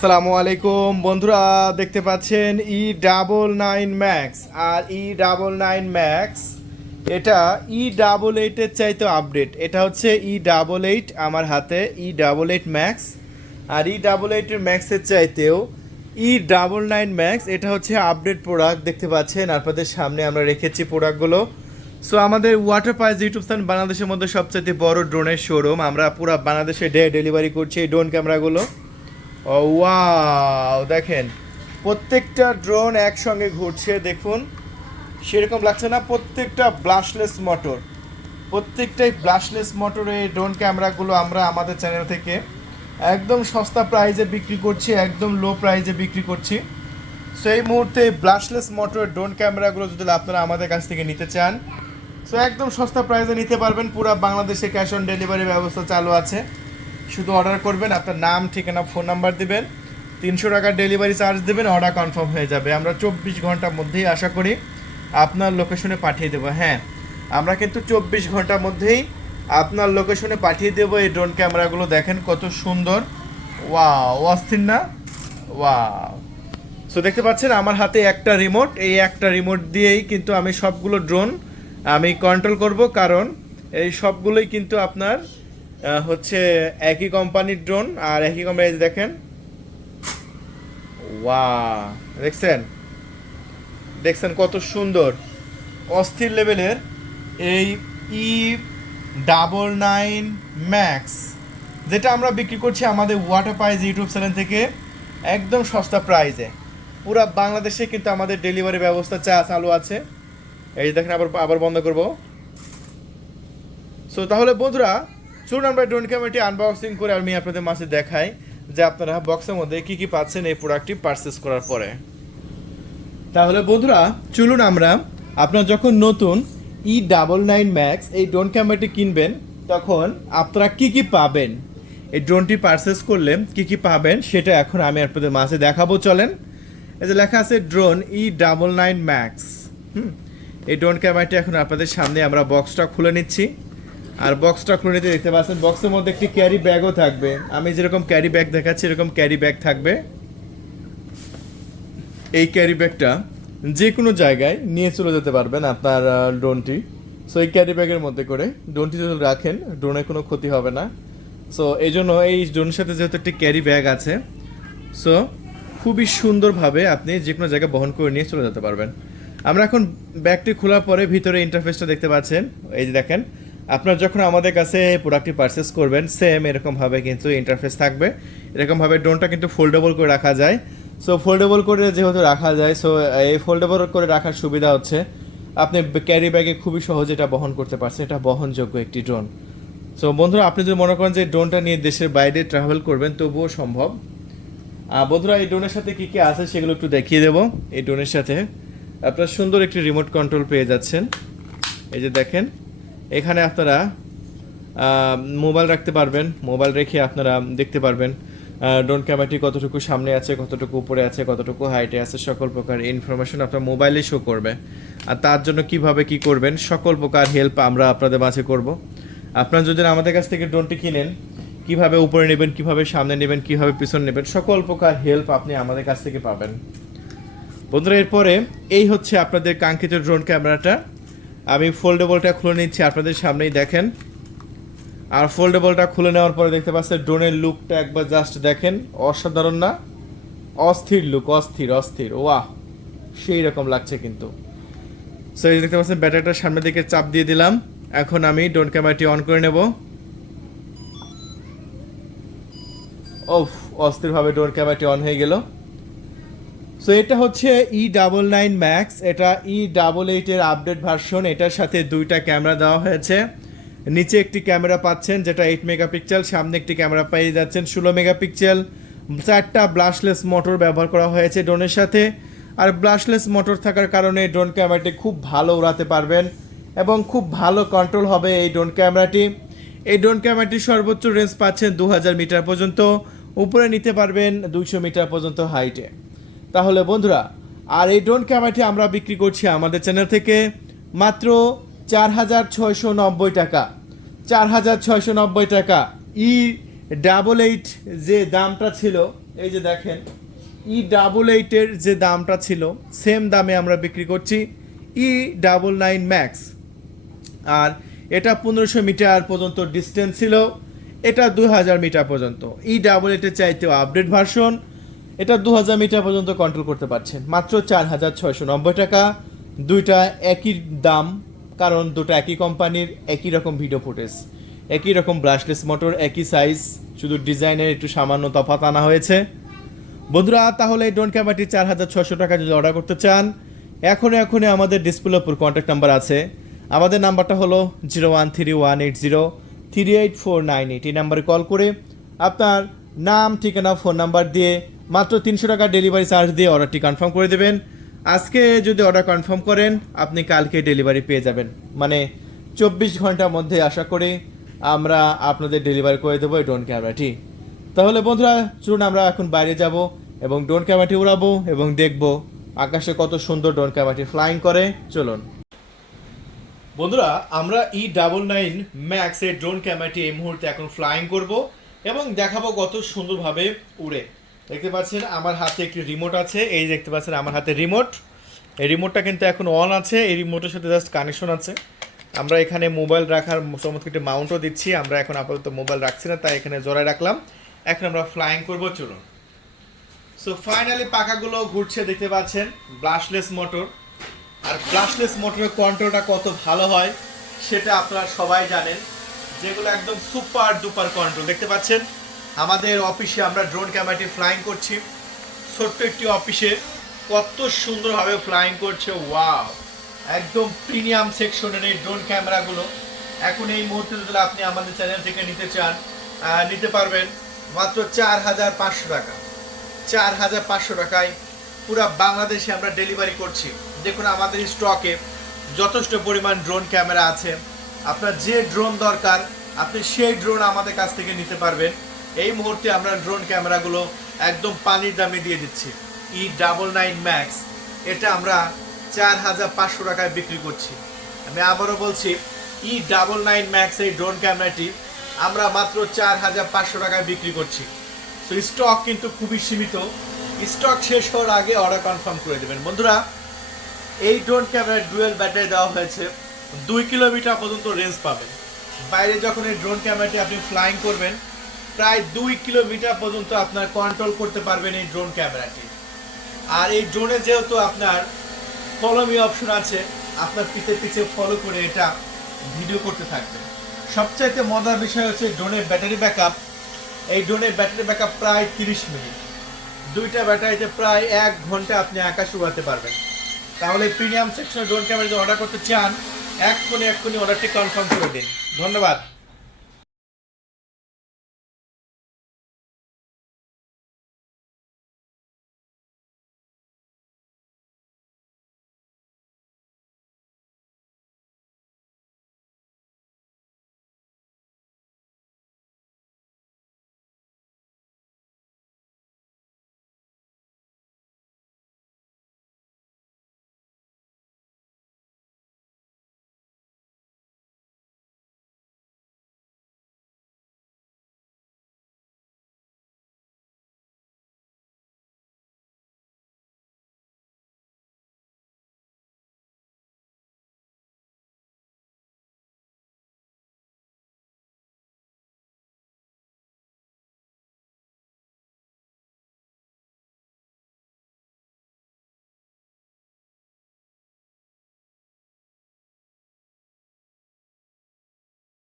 আসসালামু আলাইকুম। বন্ধুরা, দেখতে পাচ্ছেন ই ডাবল নাইন ম্যাক্স আর ই ডাবল নাইন ম্যাক্স এটা ই ডাবল এইটের চাইতে আপডেট এটা হচ্ছে ই ডাবল এইট আমার হাতে ই ডাবল এইট ম্যাক্স আর ই ডাবল এইটের ম্যাক্সের চাইতেও ই ডাবল নাইন ম্যাক্স এটা হচ্ছে আপডেট প্রোডাক্ট দেখতে পাচ্ছেন, আপনাদের সামনে আমরা রেখেছি প্রোডাক্টগুলো সো আমাদের ওয়াটার পাইস ইউটিউব চ্যানেল বাংলাদেশের মধ্যে সবচেয়ে বড় ড্রোনের শোরুম আমরা পুরো বাংলাদেশে ডে ডেলিভারি করছি এই ড্রোন ক্যামেরাগুলো ওয়াও দেখেন, প্রত্যেকটা ড্রোন একসঙ্গে ঘুরছে, দেখুন। সেরকম লাগছে না, প্রত্যেকটা ব্লাশলেস মোটর প্রত্যেকটাই ব্লাশলেস মোটর এই ড্রোন ক্যামেরাগুলো আমরা আমাদের চ্যানেল থেকে একদম সস্তা প্রাইজে বিক্রি করছি, একদম লো প্রাইজে বিক্রি করছি। সো এই মুহূর্তে ব্লাশলেস মোটর ড্রোন ক্যামেরাগুলো যদি আপনারা আমাদের কাছ থেকে নিতে চান সো একদম সস্তা প্রাইজে নিতে পারবেন, পুরো বাংলাদেশে ক্যাশ অন ডেলিভারি ব্যবস্থা চালু আছে। শুধু অর্ডার করবেন, আপনার নাম, ঠিকানা ফোন নাম্বার দেবেন। তিনশো টাকার ডেলিভারি চার্জ দেবেন অর্ডার কনফার্ম হয়ে যাবে। আমরা চব্বিশ ঘণ্টার মধ্যেই আশা করি আপনার লোকেশনে পাঠিয়ে দেবো। হ্যাঁ আমরা কিন্তু চব্বিশ ঘণ্টার মধ্যেই আপনার লোকেশনে পাঠিয়ে দেবো এই ড্রোন ক্যামেরাগুলো দেখেন কত সুন্দর। ওয়া অস্থির না? ওয়া সো দেখতে পাচ্ছেন, আমার হাতে একটা রিমোট এই একটা রিমোট দিয়েই কিন্তু আমি সবগুলো ড্রোন আমি কন্ট্রোল করব। কারণ এই সবগুলোই কিন্তু আপনার হচ্ছে একই কোম্পানির ড্রোন আর একই কোম্পানি দেখেন। ওয়া দেখছেন? দেখছেন কত সুন্দর? অস্থির লেভেলের এই ই ডাবল নাইন ম্যাক্স যেটা আমরা বিক্রি করছি আমাদের ওয়াটার প্রাইজ ইউটিউব চ্যানেল থেকে একদম সস্তা প্রাইজে পুরো বাংলাদেশে কিন্তু আমাদের ডেলিভারি ব্যবস্থা চা চালু আছে। এই দেখেন, আবার আবার বন্ধ করব। সো তাহলে বন্ধুরা চলুন আমরা ড্রোন ক্যামেরাটি আনবক্সিং করে আমি আপনাদের মাঝে দেখাই যে আপনারা বক্সের মধ্যে কি কি পাচ্ছেন এই প্রোডাক্টটি পারচেস করার পরে। তাহলে বন্ধুরা, চলুন আমরা, আপনার যখন নতুন ই ডাবল নাইন ম্যাক্স এই ড্রোন ক্যামেরাটি কিনবেন, তখন আপনারা কি কি পাবেন? এই ড্রোনটি পারচেস করলে কি কি পাবেন সেটা এখন আমি আপনাদের মাঝে দেখাবো, চলেন। এই যে লেখা আছে drone E double nine max হুম, এই ড্রোন ক্যামেরাটি এখন আপনাদের সামনে আমরা বক্সটা খুলে নিচ্ছি। আর বক্সটা খুলে নিতে দেখতে পাচ্ছেন বক্সের মধ্যে একটি ক্যারি ব্যাগও থাকবে। আমি যেরকম ক্যারি ব্যাগ দেখাচ্ছি, এরকম ক্যারি ব্যাগ থাকবে। এই ক্যারি ব্যাগটা যে কোনো জায়গায় নিয়ে চলে যেতে পারবেন আপনার ড্রোনটি সো এই ক্যারি ব্যাগের মধ্যে করে ড্রোনটি যদি রাখেন ড্রোনের কোনো ক্ষতি হবে না। সো এই জন্য এই ড্রোনের সাথে যেহেতু একটি ক্যারি ব্যাগ আছে সো খুবই সুন্দরভাবে আপনি যে কোনো জায়গায় বহন করে নিয়ে চলে যেতে পারবেন। আমরা এখন ব্যাগটি খোলার পরে ভিতরে ইন্টারফেসটা দেখতে পাচ্ছেন। এই যে দেখেন আপনার যখন আমাদের কাছে প্রোডাক্টটি পারচেস করবেন সেম এরকমভাবে কিন্তু ইন্টারফেস থাকবে। এরকমভাবে ড্রোনটা কিন্তু ফোল্ডেবল করে রাখা যায়। সো ফোল্ডেবল করে যেহেতু রাখা যায় সো এই ফোল্ডেবল করে রাখার সুবিধা হচ্ছে, আপনি ক্যারি ব্যাগে খুবই সহজে এটা বহন করতে পারছেন। এটা বহনযোগ্য একটি ড্রোন সো বন্ধুরা, আপনি যদি মনে করেন যে ড্রোনটা নিয়ে দেশের বাইরে ট্রাভেল করবেন, তবুও সম্ভব। বন্ধুরা, এই ড্রোনের সাথে কী কী আছে সেগুলো একটু দেখিয়ে দেবো। এই ড্রোনের সাথে আপনার সুন্দর একটি রিমোট কন্ট্রোল পেয়ে যাচ্ছেন। এই যে দেখেন এখানে আপনারা মোবাইল রাখতে পারবেন, মোবাইল রেখে আপনারা দেখতে পারবেন ড্রোন ক্যামেরাটি কতটুকু সামনে আছে, কতটুকু উপরে আছে, কতটুকু হাইটে আছে, সকল প্রকার ইনফরমেশন আপনার মোবাইলে শো করবে। আর তার জন্য কীভাবে কি করবেন, সকল প্রকার হেল্প আমরা আপনাদের মাঝে করব। আপনারা যদি আমাদের কাছ থেকে ড্রোনটি কিনেন, কীভাবে উপরে নেবেন, কীভাবে সামনে নেবেন, কীভাবে পিছনে নেবেন, সকল প্রকার হেল্প আপনি আমাদের কাছ থেকে পাবেন। বন্ধুরা, এরপরে এই হচ্ছে আপনাদের কাঙ্ক্ষিত ড্রোন ক্যামেরাটা। আমি ফোল্ডেবলটা খুলে নিচ্ছি, আপনাদের সামনেই দেখেন। আর ফোল্ডেবলটা খুলে নেওয়ার পরে দেখতে পাচ্ছেন ড্রোনের লুকটা একবার জাস্ট দেখেন। অসাধারণ না? অস্থির লুক অস্থির অস্থির। ওয়াহ! সেই রকম লাগছে কিন্তু। সো এই দেখতে পাচ্ছেন, ব্যাটারিটা সামনের দিকে চাপ দিয়ে দিলাম। এখন আমি ড্রোন ক্যামেরাটি অন করে নেব। ওফ! অস্থিরভাবে ড্রোন ক্যামেরাটি অন হয়ে গেল। সো এটা হচ্ছে ই ডাবল নাইন ম্যাক্স এটা ই ডাবল এইটের আপডেট ভার্সন এটার সাথে দুইটা ক্যামেরা দেওয়া হয়েছে। নিচে একটি ক্যামেরা পাচ্ছেন যেটা এইট মেগাপিক্সেল সামনে একটি ক্যামেরা পেয়ে যাচ্ছেন ষোলো মেগাপিক্সেল চারটা ব্লাশলেস মোটর ব্যবহার করা হয়েছে ড্রোনের সাথে। আর ব্লাশলেস মোটর থাকার কারণে ড্রোন ক্যামেরাটি খুব ভালো উড়াতে পারবেন এবং খুব ভালো কন্ট্রোল হবে এই ড্রোন ক্যামেরাটি এই ড্রোন ক্যামেরাটি সর্বোচ্চ রেঞ্জ পাচ্ছেন দু হাজার মিটার পর্যন্ত। উপরে নিতে পারবেন দুইশো মিটার পর্যন্ত হাইটে তাহলে বন্ধুরা, আর এই ড্রোন ক্যামেরাটি আমরা বিক্রি করছি আমাদের চ্যানেল থেকে মাত্র চার হাজার ছয়শো নব্বই টাকা। চার হাজার ছয়শো নব্বই টাকা ই ডাবল এইট যে দামটা ছিল, এই যে দেখেন ই ডাবল এইটের যে দামটা ছিল সেম দামে আমরা বিক্রি করছি ই ডাবল নাইন ম্যাক্স আর এটা পনেরোশো মিটার পর্যন্ত ডিস্টেন্স ছিল, এটা দু হাজার মিটার পর্যন্ত। ই ডাবল এইটের চাইতেও আপডেট ভার্সন এটা দু হাজার মিটার পর্যন্ত কন্ট্রোল করতে পারছেন। মাত্র চার হাজার ছয়শো নব্বই টাকা। দুইটা একই দাম, কারণ দুটো একই কোম্পানির একই রকম ভিডিও ফুটেজ একই রকম ব্রাশলেস মোটর একই সাইজ শুধু ডিজাইনের একটু সামান্য তফাত আনা হয়েছে। বন্ধুরা, তাহলে এই ড্রোন ক্যামেরাটি চার হাজার ছশো টাকা যদি অর্ডার করতে চান, এখনই এখনই আমাদের ডিসপ্লে উপর কন্ট্যাক্ট নাম্বার আছে। আমাদের নাম্বারটা হলো zero one three one eight zero, three eight four nine eight. এই নাম্বারে কল করে আপনার নাম, ঠিকানা ফোন নাম্বার দিয়ে মাত্র তিনশো টাকা ডেলিভারি চার্জ দিয়ে অর্ডারটি কনফার্ম করে দেবেন। আজকে যদি অর্ডার কনফার্ম করেন, আপনি কালকে ডেলিভারি পেয়ে যাবেন। মানে চব্বিশ ঘণ্টার মধ্যে আশা করি আমরা আপনাদের ডেলিভারি করে দেবো এই ড্রোন ক্যামেরাটি তাহলে বন্ধুরা, চলুন আমরা এখন বাইরে যাব এবং ড্রোন ক্যামেরাটি উড়াবো এবং দেখব আকাশে কত সুন্দর ড্রোন ক্যামেরাটি ফ্লাইং করে। চলুন। বন্ধুরা, আমরা ই ডাবল নাইন ম্যাক্স এর ড্রোন ক্যামেরাটি এই মুহূর্তে এখন ফ্লাইং করব এবং দেখাবো কত সুন্দরভাবে উড়ে। দেখতে পাচ্ছেন, আমার হাতে একটি রিমোট আছে। এই দেখতে পাচ্ছেন, আমার হাতে রিমোট এই রিমোটটা কিন্তু এখন অন আছে। এই রিমোটের সাথে জাস্ট কানেকশন আছে। আমরা এখানে মোবাইল রাখার চমৎকার একটি মাউন্টও দিচ্ছি। আমরা এখন আপাতত মোবাইল রাখছি না, তাই এখানে জোড়ায় রাখলাম। এখন আমরা ফ্লাইং করব, চলুন। সো ফাইনালি পাখাগুলো ঘুরছে, দেখতে পাচ্ছেন ব্লাশলেস মোটর আর ব্লাশলেস মোটরের কন্ট্রোলটা কত ভালো হয়, সেটা আপনারা সবাই জানেন। যেগুলো একদম সুপার ডুপার কন্ট্রোল দেখতে পাচ্ছেন? আমাদের অফিসে আমরা ড্রোন ক্যামেরাটি ফ্লাইং করছি। ছোট্ট একটি অফিসে। কত সুন্দরভাবে ফ্লাইং করছে ওয়াও একদম প্রিমিয়াম সেকশনের এই ড্রোন ক্যামেরাগুলো। এখন এই মুহূর্তে যদি আপনি আমাদের চ্যানেল থেকে নিতে চান নিতে পারবেন মাত্র চার হাজার পাঁচশো টাকা। চার হাজার পাঁচশো টাকায় পুরো বাংলাদেশে আমরা ডেলিভারি করছি। দেখুন, আমাদের স্টকে যথেষ্ট পরিমাণ ড্রোন ক্যামেরা আছে। আপনার যে ড্রোন দরকার, আপনি সেই ড্রোন আমাদের কাছ থেকে নিতে পারবেন। এই মুহূর্তে আমরা ড্রোন ক্যামেরাগুলো একদম পানির দামে দিয়ে দিচ্ছি। ই ডাবল নাইন ম্যাক্স এটা আমরা চার হাজার পাঁচশো টাকায় বিক্রি করছি। আমি আবারও বলছি ই ডাবল নাইন ম্যাক্স এই ড্রোন ক্যামেরাটি আমরা মাত্র চার হাজার পাঁচশো টাকায় বিক্রি করছি। তো স্টক কিন্তু খুবই সীমিত। স্টক শেষ হওয়ার আগে অর্ডার কনফার্ম করে দেবেন। বন্ধুরা, এই ড্রোন ক্যামেরার ডুয়েল ব্যাটারি দেওয়া হয়েছে। দুই কিলোমিটার পর্যন্ত রেঞ্জ পাবেন। বাইরে যখন এই ড্রোন ক্যামেরাটি আপনি ফ্লাইং করবেন প্রায় দুই কিলোমিটার পর্যন্ত আপনার কন্ট্রোল করতে পারবেন এই ড্রোন ক্যামেরাটি আর এই ড্রোনে যেহেতু আপনার ফলো মি অপশন আছে, আপনার পিছে পিছে ফলো করে এটা ভিডিও করতে থাকবে সবচাইতে মজার বিষয় হচ্ছে ড্রোনের ব্যাটারি ব্যাকআপ এই ড্রোনের ব্যাটারি ব্যাকআপ প্রায় তিরিশ মিনিট। দুইটা ব্যাটারিতে প্রায় এক ঘণ্টা আপনি আকাশ উড়াতে পারবেন। তাহলে প্রিমিয়াম সেকশনের ড্রোন ক্যামেরা যদি অর্ডার করতে চান, এক কোণে এক এক্ষুনি অর্ডারটি কনফার্ম করে দিন। ধন্যবাদ।